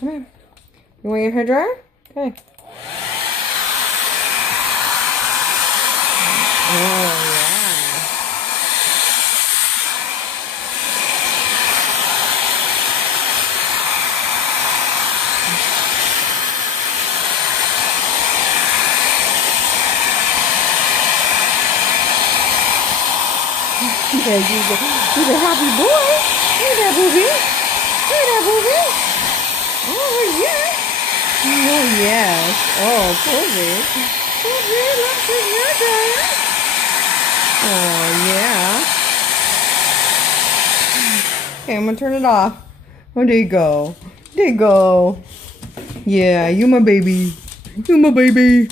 Come here. You want your hair dryer? Okay. Oh, yeah, he's a happy boy. Hey there, booby. Hey there, booby. Oh, yeah. Oh, yes. Oh, Booby. Booby, look at your dad. Oh, yeah. Okay, I'm going to turn it off. Oh, there you go. There you go. Yeah, you my baby. You my baby.